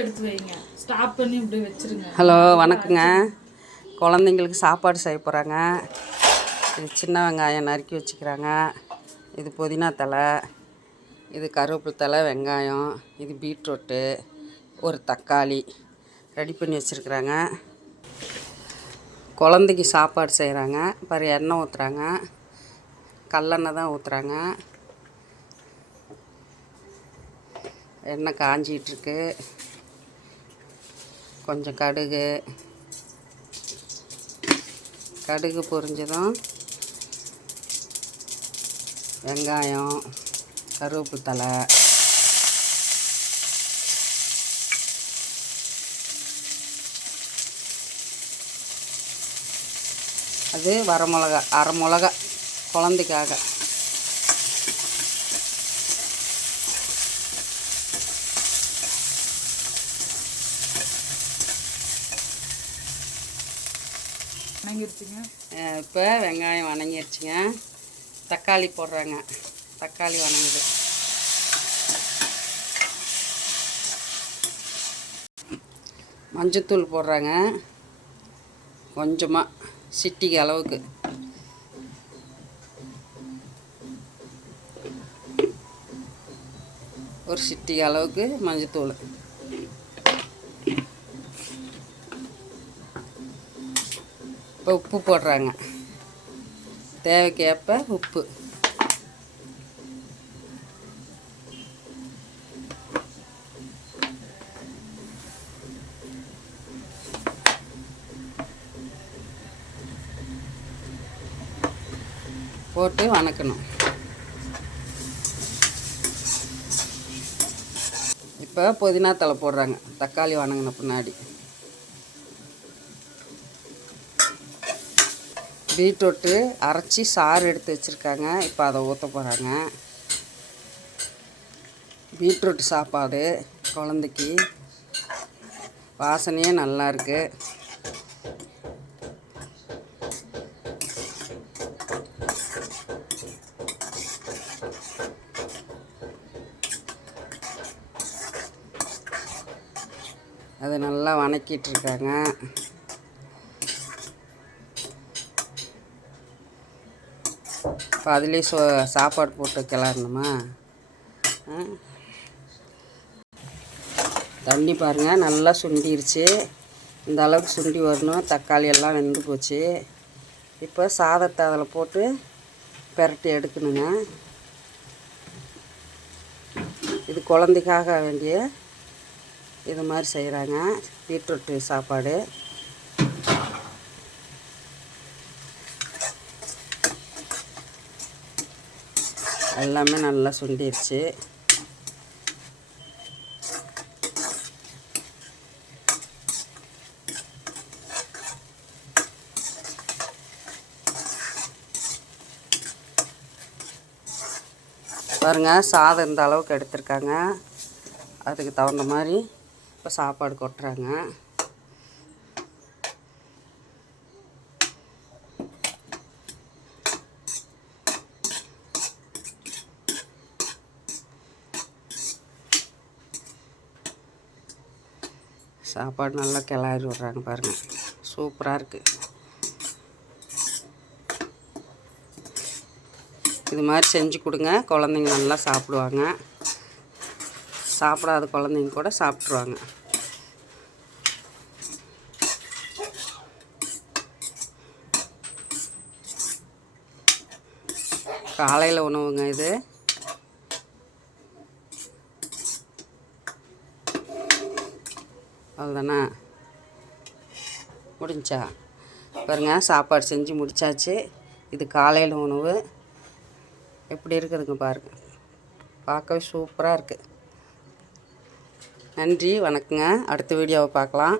எடுத்து வைங்க. ஸ்டாப் பண்ணி இப்படி வச்சிருங்க. ஹலோ, வணக்கங்க. குழந்தைங்களுக்கு சாப்பாடு செய்ய போகிறாங்க. இது சின்ன வெங்காயம் நறுக்கி வச்சுக்கிறாங்க. இது புதினா தழை, இது கருவேப்பிலை தழை, வெங்காயம், இது பீட்ரூட்டு, ஒரு தக்காளி ரெடி பண்ணி வச்சுருக்குறாங்க. குழந்தைக்கு சாப்பாடு செய்கிறாங்க. பாரு, எண்ணெய் ஊற்றுறாங்க. கல்லெண்ணெய் தான் ஊற்றுறாங்க. எண்ணெய் காஞ்சிகிட்ருக்கு. கொஞ்சம் கடுகு பொரிஞ்சதும் வெங்காயம், கருவேப்பிலை தழை, அது வரமிளகா, அரை மிளகா குழந்தைக்காக. வணங்கிருச்சுங்க. இப்போ வெங்காயம் வணங்கிருச்சுங்க. தக்காளி போடுறாங்க. தக்காளி வணங்குது. மஞ்சத்தூள் போடுறாங்க கொஞ்சமாக, சிட்டிக்கு அளவுக்கு. ஒரு சிட்டிக்கு அளவுக்கு மஞ்சத்தூள். இப்போ உப்பு போடுறாங்க. தேவைக்கேற்ப உப்பு. போட்டு வணக்கணும். இப்போ புதினா தழை போடுறாங்க தக்காளி வணங்கின பின்னாடி. பீட்ரூட்டு அரைச்சி சாறு எடுத்து வச்சுருக்காங்க. இப்போ அதை ஊற்ற போகிறாங்க. பீட்ரூட் சாப்பாடு குழந்தைக்கு வாசனையே நல்லாயிருக்கு. அதை நல்லா வணக்கிட்டுருக்காங்க. இப்போ அதுலேயே சாப்பாடு போட்டு கிளறணுமா? தண்ணி பாருங்கள், நல்லா சுண்டிருச்சு. இந்த அளவுக்கு சுண்டி வரணும். தக்காளி எல்லாம் வெந்து போச்சு. இப்போ சாதத்தை அதில் போட்டு பெரட்டி எடுக்கணுங்க. இது குழந்தைக்காக வேண்டிய இது மாதிரி செய்கிறாங்க பீட்ரூட்டு சாப்பாடு. எல்லாமே நல்லா சுண்டிருச்சு. பாருங்கள், சாதம் இந்த அளவுக்கு எடுத்திருக்காங்க. அதுக்கு தகுந்த மாதிரி இப்போ சாப்பாடு கொட்டுறாங்க. சாப்பாடு நல்லா கிளறி விட்றாங்க பாருங்கள். சூப்பராக இருக்குது. இது மாதிரி செஞ்சு கொடுங்க. குழந்தைங்க நல்லா சாப்பிடுவாங்க. சாப்பிடாத குழந்தைங்க கூட சாப்பிட்ருவாங்க. காலையில் உணவுங்க இது. அவ்வளோதானே, முடிஞ்சா பாருங்கள். சாப்பாடு செஞ்சு முடித்தாச்சு. இது காலையில் உணவு. எப்படி இருக்குதுங்க பாருங்கள். பார்க்கவே சூப்பராக இருக்குது. நன்றி, வணக்கங்க. அடுத்த வீடியோவை பார்க்கலாம்.